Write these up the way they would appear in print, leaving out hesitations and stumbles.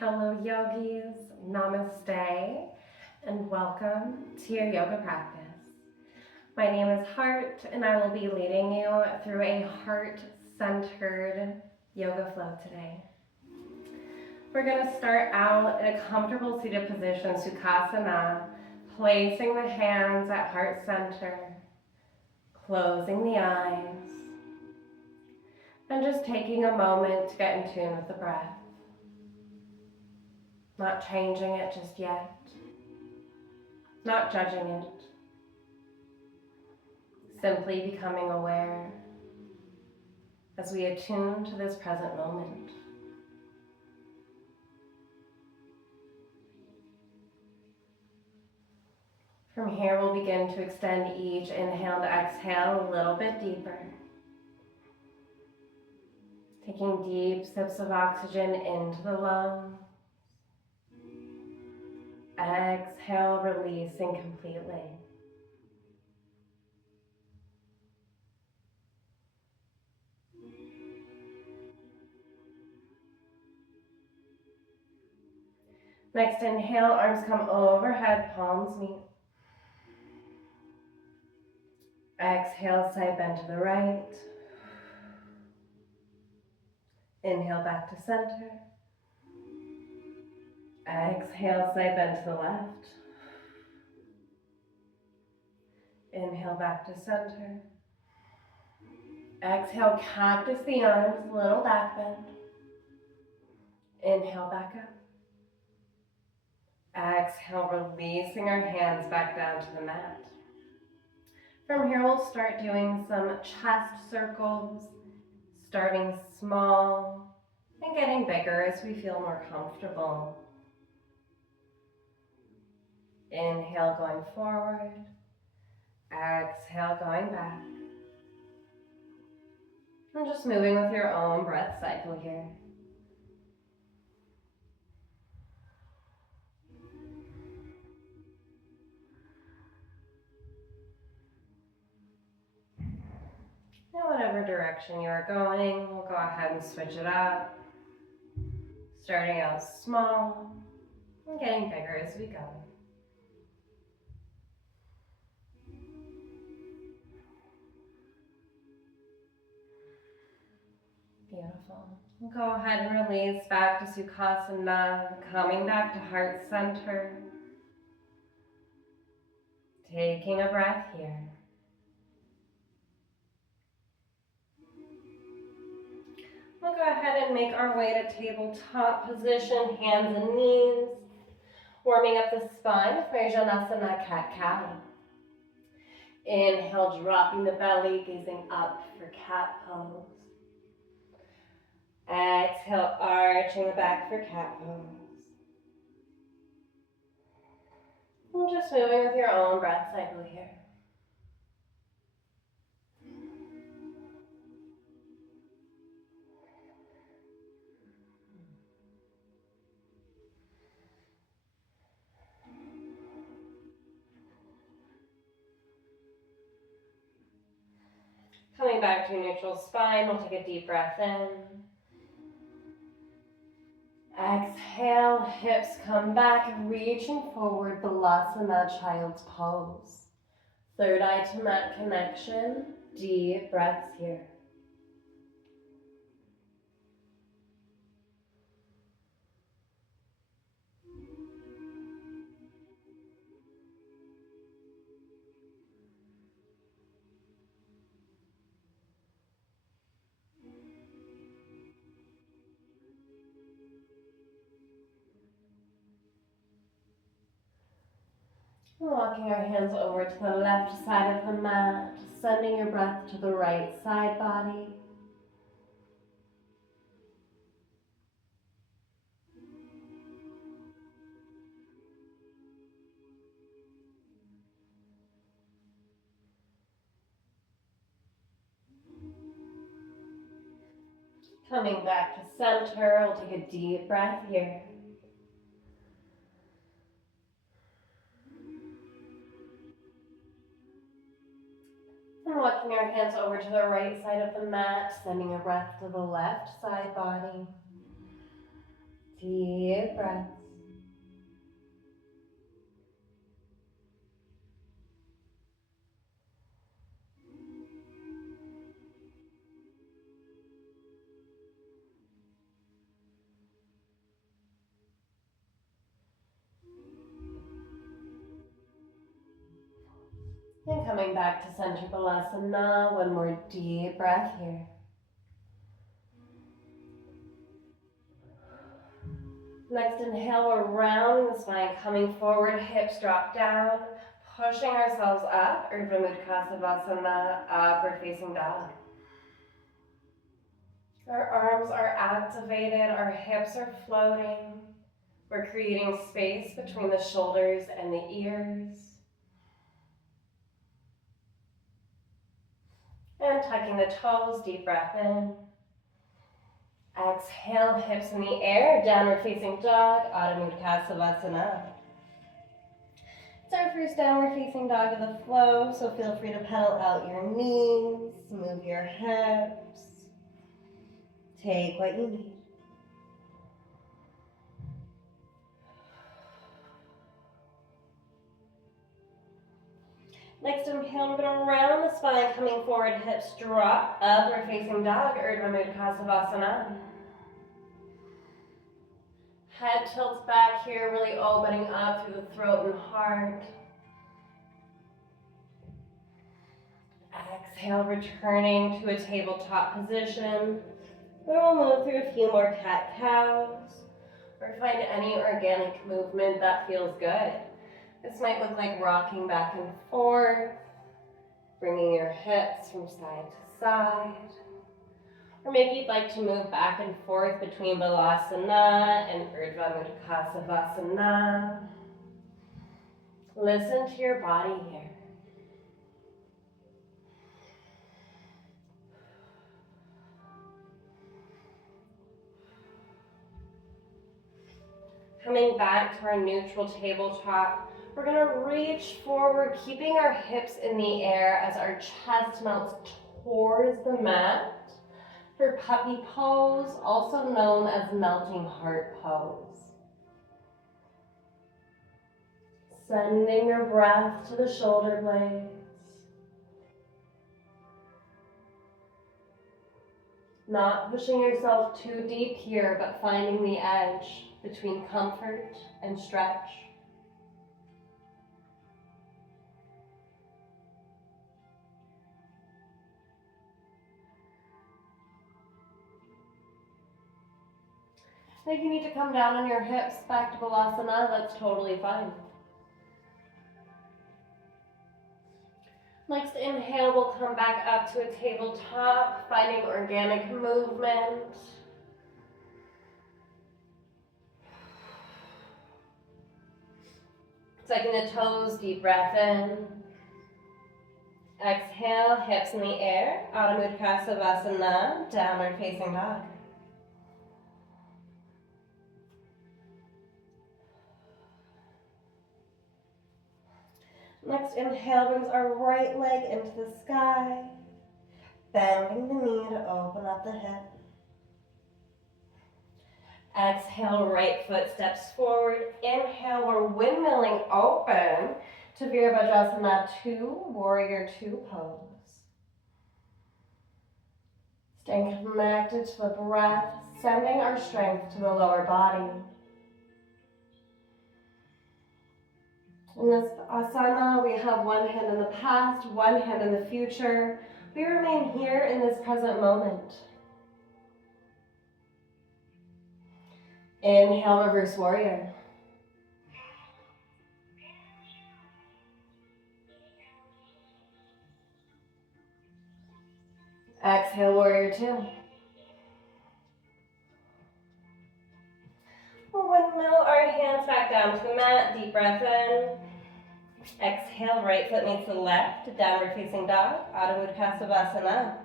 Hello yogis, namaste, and welcome to your yoga practice. My name is Hart and I will be leading you through a heart-centered yoga flow today. We're going to start out in a comfortable seated position, Sukhasana, placing the hands at heart center, closing the eyes, and just taking a moment to get in tune with the breath. Not changing it just yet. Not judging it. Simply becoming aware as we attune to this present moment. From here, we'll begin to extend each inhale to exhale a little bit deeper. Taking deep sips of oxygen into the lungs. Exhale, releasing completely. Next inhale, arms come overhead, palms meet. Exhale, side bend to the right. Inhale, back to center. Exhale, side bend to the left. Inhale, back to center. Exhale, cactus the arms, little back bend. Inhale, back up. Exhale, releasing our hands back down to the mat. From here, we'll start doing some chest circles, starting small and getting bigger as we feel more comfortable. Inhale, going forward. Exhale, going back. And just moving with your own breath cycle here. In whatever direction you're going, we'll go ahead and switch it up. Starting out small and getting bigger as we go. Beautiful. We'll go ahead and release back to Sukhasana, coming back to heart center. Taking a breath here. We'll go ahead and make our way to tabletop position, hands and knees. Warming up the spine with Virjanasana Cat-Cow. Inhale, dropping the belly, gazing up for cat pose. Exhale, arching the back for cat pose. And just moving with your own breath cycle here. Coming back to neutral spine, we'll take a deep breath in. Exhale, hips come back, reaching forward, Balasana, child's pose. Third eye to mat connection, deep breaths here. Walking our hands over to the left side of the mat, sending your breath to the right side body. Coming back to center, we'll take a deep breath here. And walking our hands over to the right side of the mat, sending a breath to the left side body. Deep breaths. And coming back to center Balasana, one more deep breath here. Next inhale, we're rounding the spine, coming forward, hips drop down, pushing ourselves up, Urdhva Mukha Savasana, upward facing dog. Our arms are activated, our hips are floating. We're creating space between the shoulders and the ears. And tucking the toes, deep breath in. Exhale, hips in the air, downward facing dog, Adho Mukha Savasana. It's our first downward facing dog of the flow, so feel free to pedal out your knees, move your hips, take what you need. Next inhale, we're going to round the spine, coming forward, hips drop, upward facing dog, Urdhva Mukha Savasana. Head tilts back here, really opening up through the throat and heart. Exhale, returning to a tabletop position. We'll move through a few more cat-cows, or find any organic movement that feels good. This might look like rocking back and forth, bringing your hips from side to side. Or maybe you'd like to move back and forth between Balasana and Urdhva Mukha Savasana. Listen to your body here. Coming back to our neutral tabletop, we're going to reach forward, keeping our hips in the air as our chest melts towards the mat. For puppy pose, also known as melting heart pose. Sending your breath to the shoulder blades. Not pushing yourself too deep here, but finding the edge between comfort and stretch. If you need to come down on your hips back to Balasana, that's totally fine. Next inhale, we'll come back up to a tabletop, finding organic movement. Tucking the toes, deep breath in. Exhale, hips in the air, Adho Mukha Savasana, downward facing dog. Next inhale brings our right leg into the sky, bending the knee to open up the hip. Exhale, right foot steps forward. Inhale, we're windmilling open to Virabhadrasana 2, Warrior 2 pose. Staying connected to the breath, sending our strength to the lower body. In this asana, we have one hand in the past, one hand in the future. We remain here in this present moment. Inhale, reverse warrior. Exhale, warrior 2. We'll windmill our hands back down to the mat, deep breath in. Exhale, right foot meets the left, downward facing dog, Adho Mukha Savasana.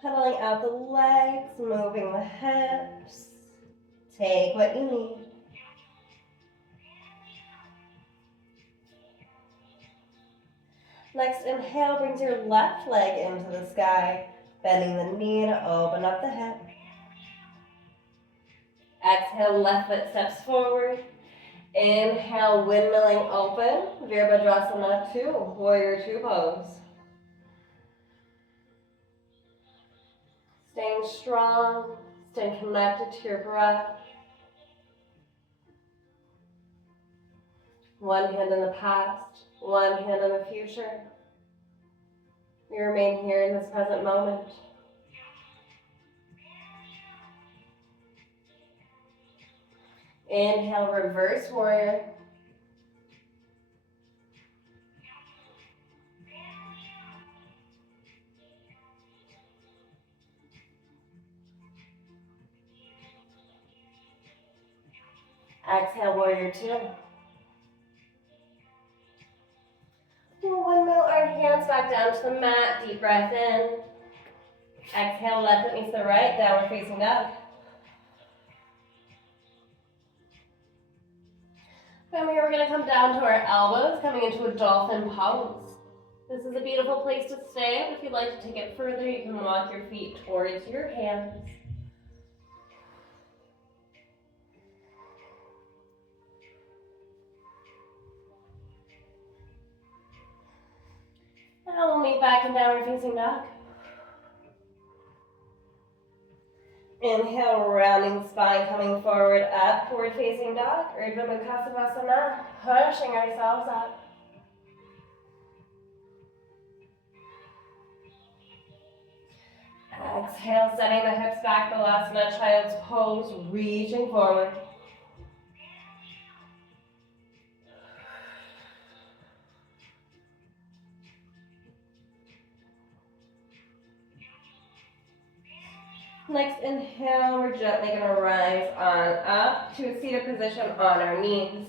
Pedaling out the legs, moving the hips. Take what you need. Next inhale brings your left leg into the sky, bending the knee to open up the hip. Exhale, left foot steps forward. Inhale, windmilling open, Virabhadrasana 2, Warrior 2 pose. Staying strong, staying connected to your breath. One hand in the past, one hand in the future. We remain here in this present moment. Inhale, reverse warrior. Exhale, warrior 2. We'll windmill our hands back down to the mat. Deep breath in. Exhale, left foot meets the right, downward facing dog. From here, we're going to come down to our elbows, coming into a dolphin pose. This is a beautiful place to stay. If you'd like to take it further, you can walk your feet towards your hands. Now we'll meet back in downward facing dog. Inhale, rounding the spine, coming forward, up, forward facing dog, Urdhva Mukha Savasana, pushing ourselves up. Exhale, setting the hips back, Balasana, child's pose, reaching forward. Next inhale, we're gently going to rise on up to a seated position on our knees.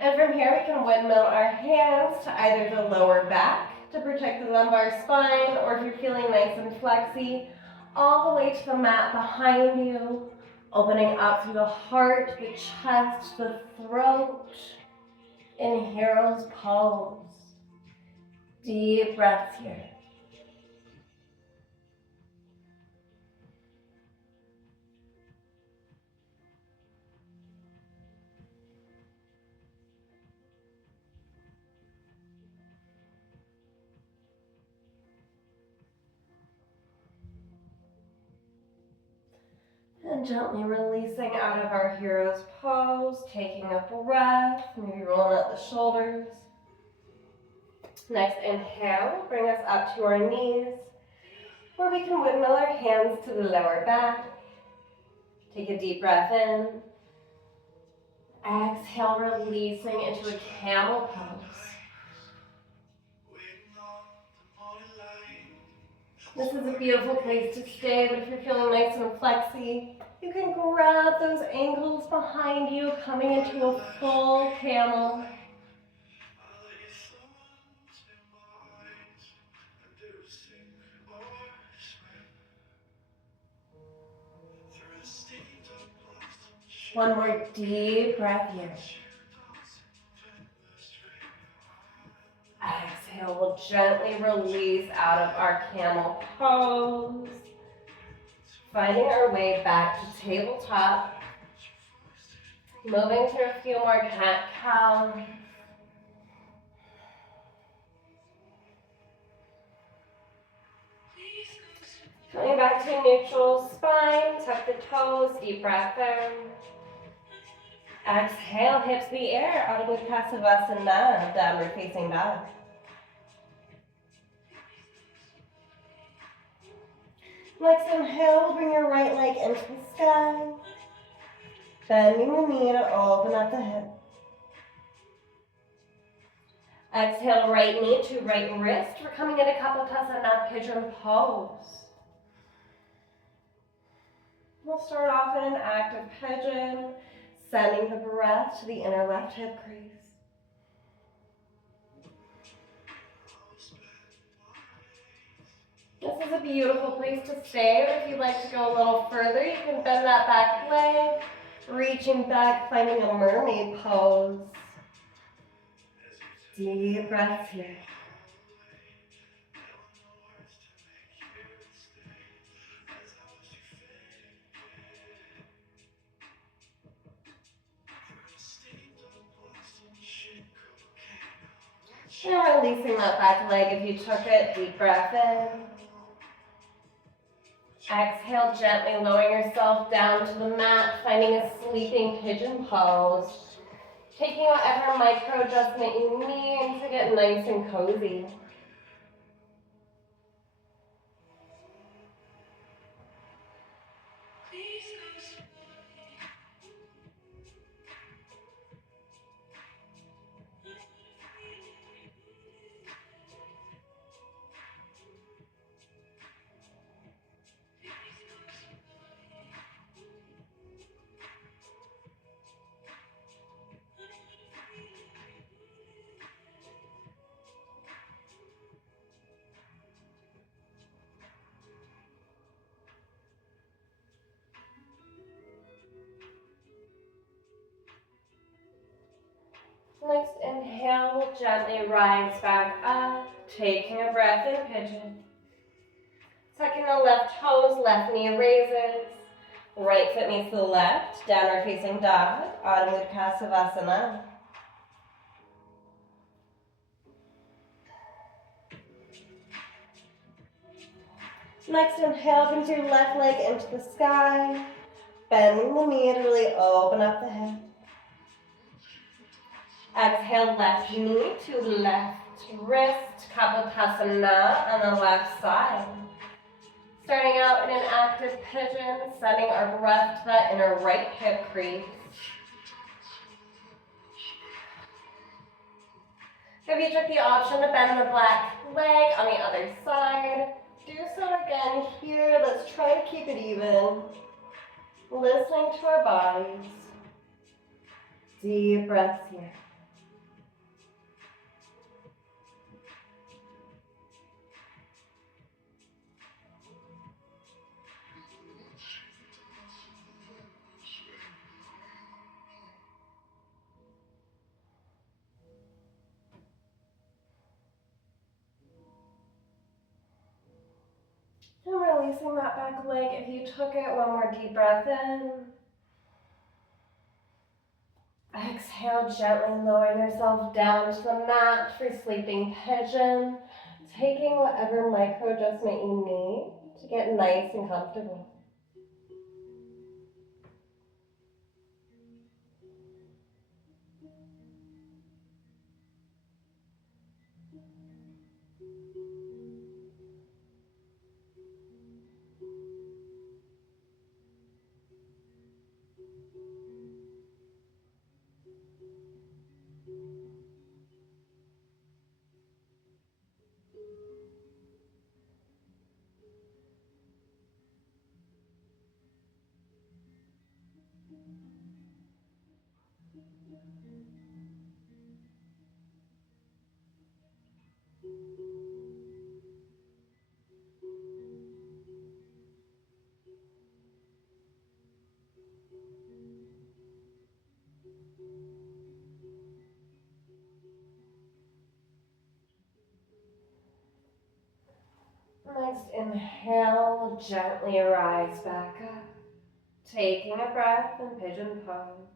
And from here, we can windmill our hands to either the lower back to protect the lumbar spine, or if you're feeling nice and flexy, all the way to the mat behind you, opening up through the heart, the chest, the throat, in hero's pose. Deep breaths here. And gently releasing out of our hero's pose, taking a breath, maybe rolling out the shoulders. Next inhale, bring us up to our knees, where we can windmill our hands to the lower back. Take a deep breath in. Exhale, releasing into a camel pose. This is a beautiful place to stay, but if you're feeling nice and flexy, you can grab those ankles behind you, coming into a full camel. One more deep breath here. Exhale, we'll gently release out of our camel pose. Finding our way back to tabletop. Moving through a few more cat-cows. Coming back to a neutral spine, tuck the toes, deep breath in. Exhale, hips the air, Adho Mukha Savasana, downward facing dog. Next inhale, bring your right leg into the sky. Bending the knee to open up the hip. Exhale, right knee to right wrist. We're coming into Kapotasana, pigeon pose. We'll start off in an active pigeon, sending the breath to the inner left hip crease. This is a beautiful place to stay, but if you'd like to go a little further, you can bend that back leg, reaching back, finding a mermaid pose. Deep breaths here. And releasing that back leg if you took it. Deep breath in. Exhale, gently lowering yourself down to the mat, finding a sleeping pigeon pose. Taking whatever micro adjustment you need to get nice and cozy. Next inhale, we'll gently rise back up, taking a breath in pigeon. Tucking the left toes, left knee raises. Right foot meets the left, downward facing dog, Adho Mukha Savasana. Next inhale, brings your left leg into the sky, bending the knee to really open up the hip. Exhale, left knee to left wrist, Kapotasana on the left side. Starting out in an active pigeon, sending our breath to that inner right hip crease. If you took the option to bend the black leg on the other side, do so again here. Let's try to keep it even. Listening to our bodies. Deep breaths here. And releasing that back leg. If you took it, one more deep breath in. Exhale, gently lowering yourself down to the mat for sleeping pigeon. Taking whatever micro adjustment you need to get nice and comfortable. Next inhale, gently rise back up. Taking a breath in pigeon pose.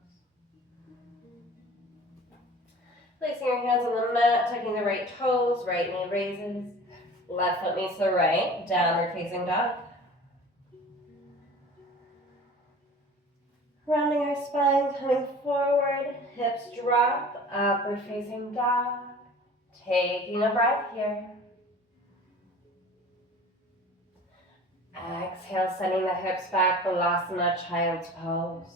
Placing your hands on the mat, tucking the right toes, right knee raises. Left foot meets the right, downward facing dog. Rounding our spine, coming forward, hips drop, upward facing dog. Taking a breath here. Exhale, sending the hips back, Balasana, child's pose.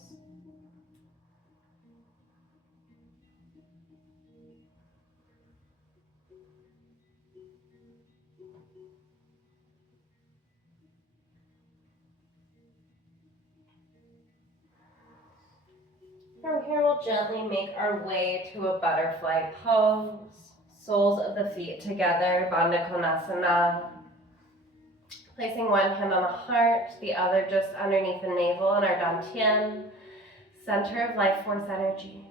From here, we'll gently make our way to a butterfly pose. Soles of the feet together, Bandha Konasana. Placing one hand on the heart, the other just underneath the navel in our Dantian, center of life force energy.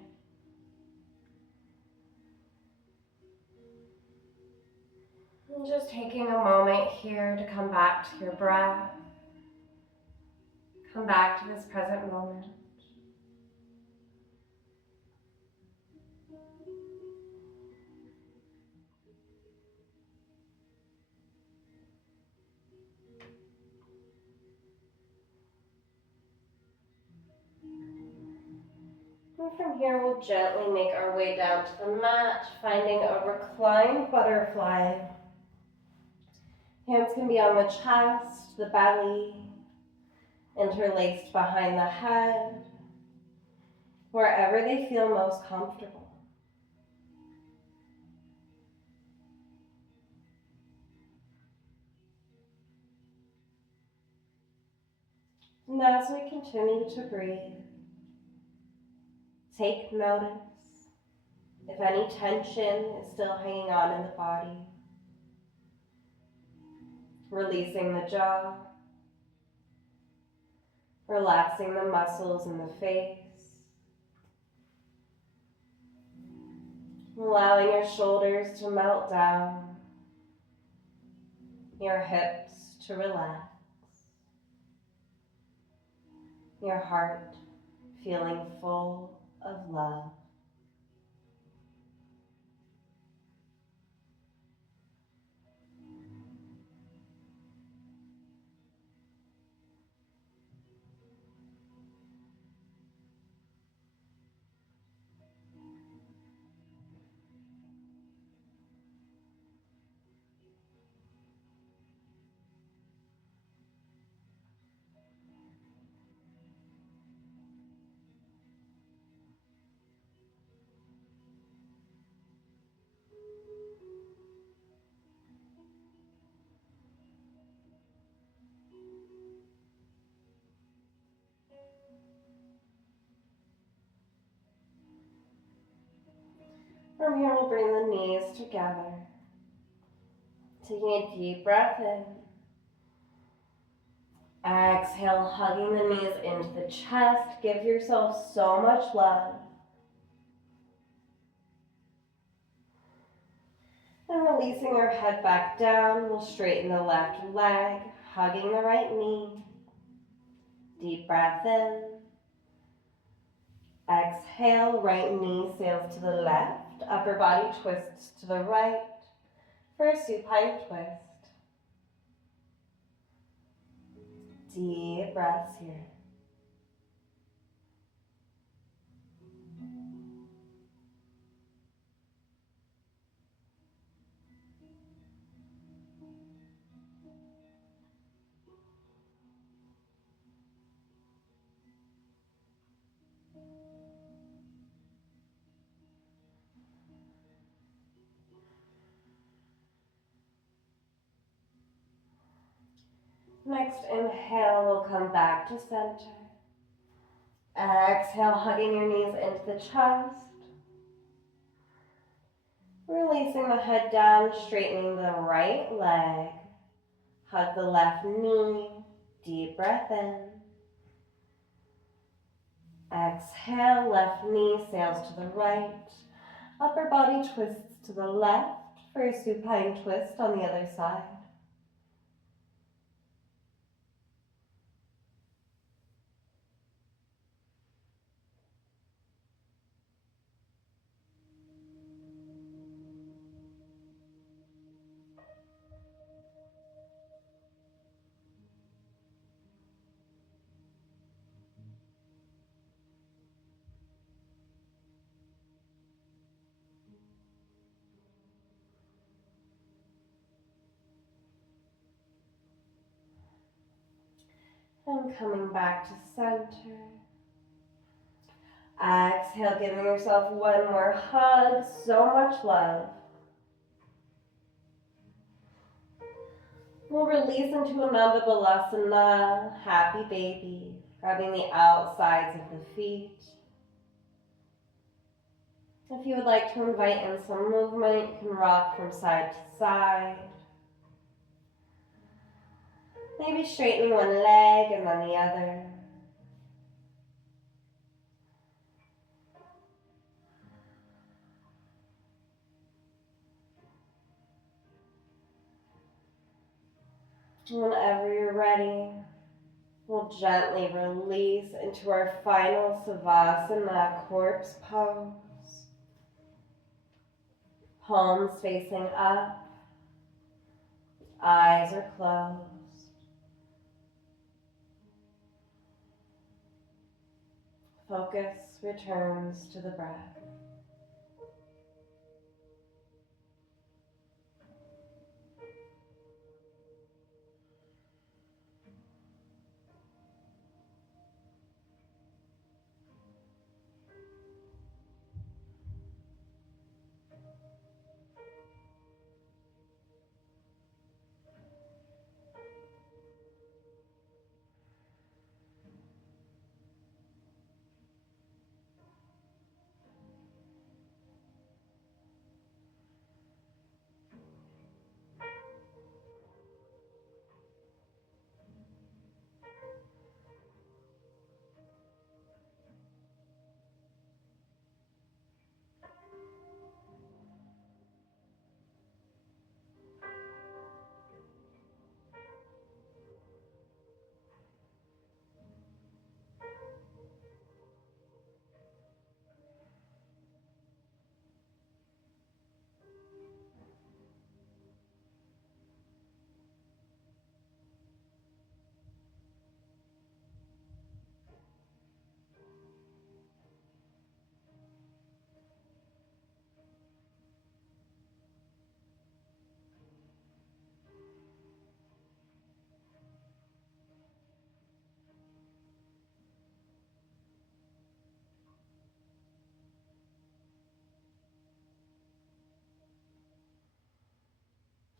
And just taking a moment here to come back to your breath. Come back to this present moment. And from here, we'll gently make our way down to the mat, finding a reclined butterfly. Hands can be on the chest, the belly, interlaced behind the head, wherever they feel most comfortable. And as we continue to breathe, take notice if any tension is still hanging on in the body. Releasing the jaw, relaxing the muscles in the face, allowing your shoulders to melt down, your hips to relax, your heart feeling full of love. From here, we'll bring the knees together. Taking a deep breath in. Exhale, hugging the knees into the chest. Give yourself so much love. And releasing our head back down, we'll straighten the left leg, hugging the right knee. Deep breath in. Exhale, right knee sails to the left, upper body twists to the right for a supine twist. Deep breaths here. Next inhale, we'll come back to center. Exhale, hugging your knees into the chest. Releasing the head down, straightening the right leg. Hug the left knee. Deep breath in. Exhale, left knee sails to the right. Upper body twists to the left for a supine twist on the other side. And coming back to center. Exhale, giving yourself one more hug. So much love. We'll release into Ananda Balasana, happy baby, grabbing the outsides of the feet. If you would like to invite in some movement, you can rock from side to side. Maybe straightening one leg and then the other. Whenever you're ready, we'll gently release into our final Savasana corpse pose. Palms facing up, eyes are closed. Focus returns to the breath.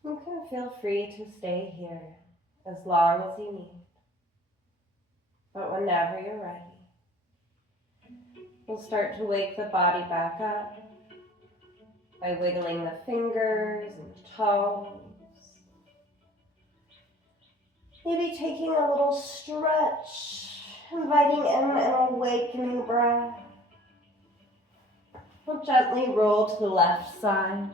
You can feel free to stay here as long as you need. But whenever you're ready, we'll start to wake the body back up by wiggling the fingers and toes. Maybe taking a little stretch, inviting in an awakening breath. We'll gently roll to the left side.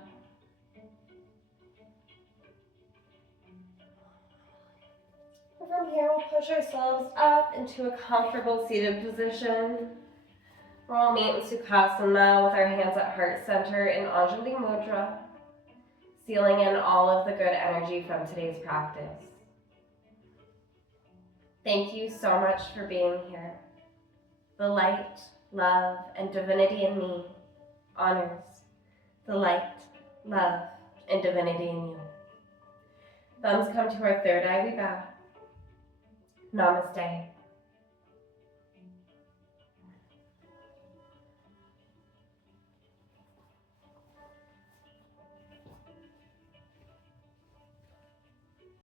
From here, we'll push ourselves up into a comfortable seated position. We'll meet in Sukhasana with our hands at heart center in Anjali Mudra, sealing in all of the good energy from today's practice. Thank you so much for being here. The light, love, and divinity in me honors the light, love, and divinity in you. Thumbs come to our third eye, we bow. Namaste.